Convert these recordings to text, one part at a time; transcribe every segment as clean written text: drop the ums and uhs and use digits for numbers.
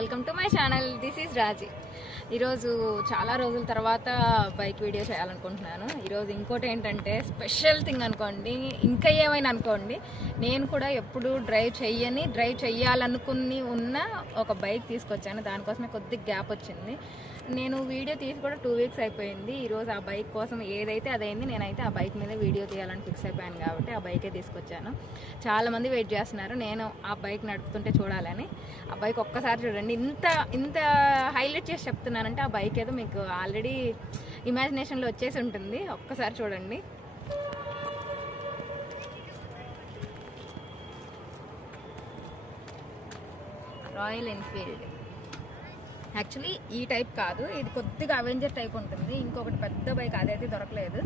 Welcome to my channel. This is Raji. ఈరోజు చాలా రోజుల తర్వాత బైక్ వీడియో చేయాలనుకుంటున్నాను. ఈరోజు ఇంకోటి ఏంటంటే స్పెషల్ థింగ్ అనుకోండి, ఇంకా ఏమైనా అనుకోండి, నేను కూడా ఎప్పుడు డ్రైవ్ చేయాలనుకుని ఉన్న ఒక బైక్ తీసుకొచ్చాను. దానికోసమే కొద్దిగా గ్యాప్ వచ్చింది. నేను వీడియో తీసి కూడా 2 వీక్స్ అయిపోయింది. ఈరోజు ఆ బైక్ కోసం ఏదైతే అదైంది. నేనైతే ఆ బైక్ మీద వీడియో తీయాలని ఫిక్స్ అయిపోయాను కాబట్టి ఆ బైకే తీసుకొచ్చాను. చాలామంది వెయిట్ చేస్తున్నారు నేను ఆ బైక్ నడుపుతుంటే చూడాలని. ఆ బైక్ ఒక్కసారి చూడండి. ఇంత హైలైట్ చేసి చెప్తున్నానంటే ఆ బైక్ ఏదో మీకు ఆల్రెడీ ఇమాజినేషన్లో వచ్చేసి ఉంటుంది. ఒక్కసారి చూడండి. Royal Enfield. యాక్చువల్లీ ఈ టైప్ కాదు, ఇది కొద్దిగా అవెంజర్ టైప్ ఉంటుంది. ఇంకొకటి పెద్ద బైక్ అదైతే దొరకలేదు,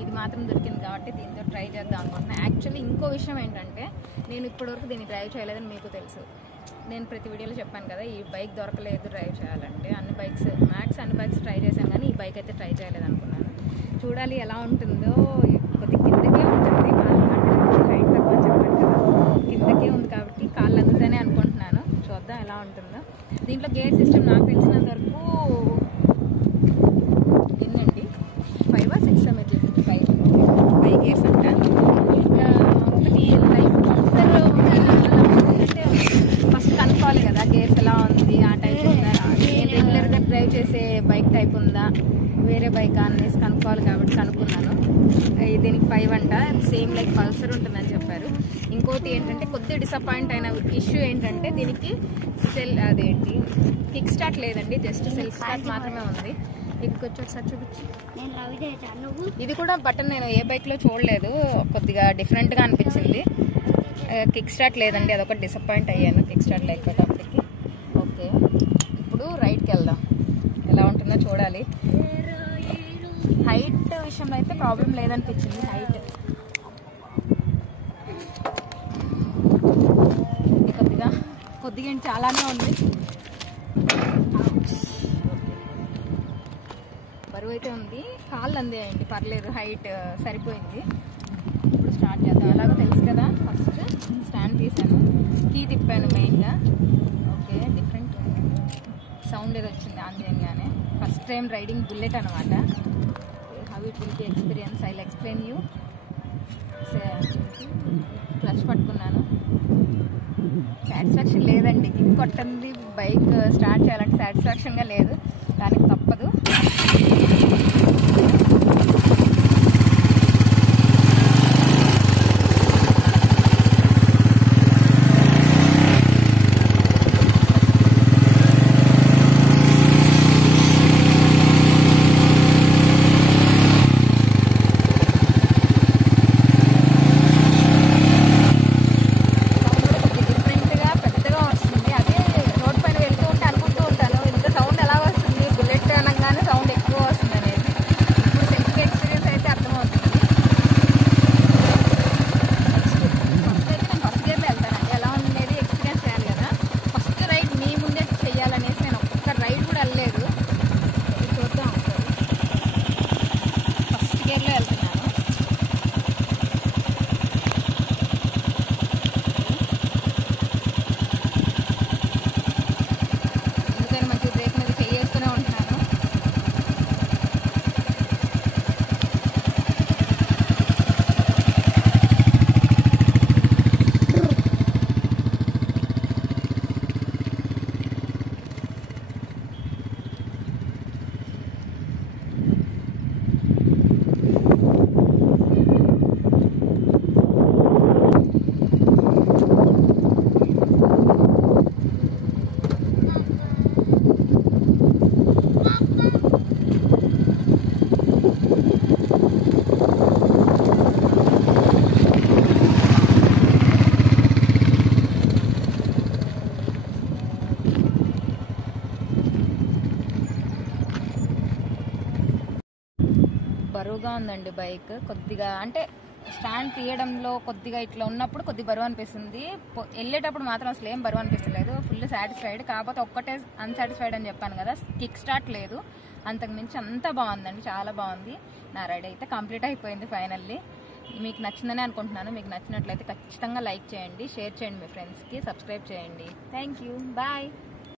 ఇది మాత్రం దొరికింది కాబట్టి దీంతో ట్రై చేద్దాం అనుకుంటున్నాను. యాక్చువల్లీ ఇంకో విషయం ఏంటంటే నేను ఇప్పటివరకు దీన్ని డ్రైవ్ చేయలేదని మీకు తెలుసు. నేను ప్రతి వీడియోలో చెప్పాను కదా, ఈ బైక్ దొరకలేదు డ్రైవ్ చేయాలంటే. అన్ని బైక్స్ ట్రై చేశాను కానీ ఈ బైక్ అయితే ట్రై చేయలేదు అనుకున్నాను. చూడాలి ఎలా ఉంటుందో. కొద్ది కిందకే ఉంటుంది, రైట్ తక్కువ చెప్పాను కదా, కిందకే ఉంది కాబట్టి కాళ్ళు అందుతానే అనుకుంటున్నాను. చూద్దాం ఎలా ఉంటుందో. దీంట్లో గేర్ సిస్టమ్ నాకు తెలిసినంత వరకు ఎన్నండి, 5 or 6 మీరు చూసింది, 5 గేర్స్ అంట. ఇంకా ఒకటి లైక్ అంటే ఫస్ట్ కనుక్కోవాలి కదా గేర్స్ ఎలా ఉంది, ఆ టైప్ ఉందా, నేను రెగ్యులర్గా డ్రైవ్ చేసే బైక్ టైప్ ఉందా, వేరే బైక్ అనేసి కనుక్కోవాలి కాబట్టి కనుక్కున్నాను. దీనికి 5 అంట. సేమ్ లైక్ పల్సర్ ఉంటుందని చెప్పారు. ఇంకోటి ఏంటంటే కొద్దిగా డిసప్పాయింట్ అయిన ఇష్యూ ఏంటంటే దీనికి అదేంటి కిక్ స్టార్ట్ లేదండి, జస్ట్ సెల్ఫ్ స్టార్ట్ మాత్రమే ఉంది. ఇంకొచ్చి ఒకసారి చూపించి. ఇది కూడా బటన్ నేను ఏ బైక్లో చూడలేదు, కొద్దిగా డిఫరెంట్గా అనిపించింది. కిక్ స్టార్ట్ లేదండి, అదొకటి డిసప్పాయింట్ అయ్యాను కిక్ స్టార్ట్ లేకపోయేటప్పటికి. ఓకే, ఇప్పుడు రైట్కి వెళ్దాం, ఎలా ఉంటుందో చూడాలి. హైట్ విషయంలో అయితే ప్రాబ్లం లేదనిపించింది. హైట్ కొద్దిగా చాలానే ఉంది. బరువు అయితే ఉంది, కాళ్ళు అందేయండి, పర్లేదు, హైట్ సరిపోయింది. ఇప్పుడు స్టార్ట్ చేద్దాం. ఎలాగో తెలుసు కదా, ఫస్ట్ స్టాండ్ తీసాను, కీ తిప్పాను మెయిన్గా. ఓకే, డిఫరెంట్ సౌండ్ ఏదో వచ్చింది ఆన్ చేయగానే. ఫస్ట్ టైం రైడింగ్ బుల్లెట్ అనమాట. How it will be experience, I will explain you. Clutch పట్టుకున్నాను, సాటిస్ఫాక్షన్ లేదండి. కిక్ కొట్టింది బైక్ స్టార్ట్ చేయాలంటే సాటిస్ఫాక్షన్గా లేదు, దానికి తప్పదు. బరువుగా ఉందండి బైక్. కొద్దిగా అంటే స్టాండ్ తీయడంలో కొద్దిగా ఇట్లా ఉన్నప్పుడు కొద్దిగా బరువు అనిపిస్తుంది. వెళ్ళేటప్పుడు మాత్రం అసలు ఏం బరువు అనిపిస్తలేదు, ఫుల్ సాటిస్ఫైడ్. కాకపోతే ఒక్కటే అన్సాటిస్ఫైడ్ అని చెప్పాను కదా, కిక్ స్టార్ట్ లేదు. అంతకుమించి అంతా బాగుందండి, చాలా బాగుంది. నా రైడ్ అయితే కంప్లీట్ అయిపోయింది ఫైనల్లీ. మీకు నచ్చిందని అనుకుంటున్నాను. మీకు నచ్చినట్లయితే ఖచ్చితంగా లైక్ చేయండి, షేర్ చేయండి, మీ ఫ్రెండ్స్కి సబ్స్క్రైబ్ చేయండి. Thank you, bye.